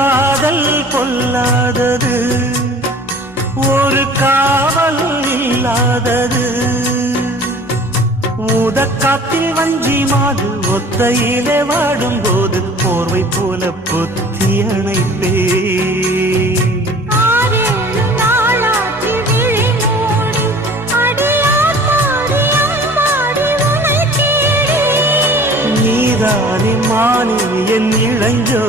காதல் பொல்லாதது, ஒரு காவல் இல்லாதது. ஊதக்காத்தில் வஞ்சி மாது ஒத்தையிலே வாடும் போது போர்வை போல பொத்தி அணைப்பே. நீதானே மானே என் இளஞ்சோ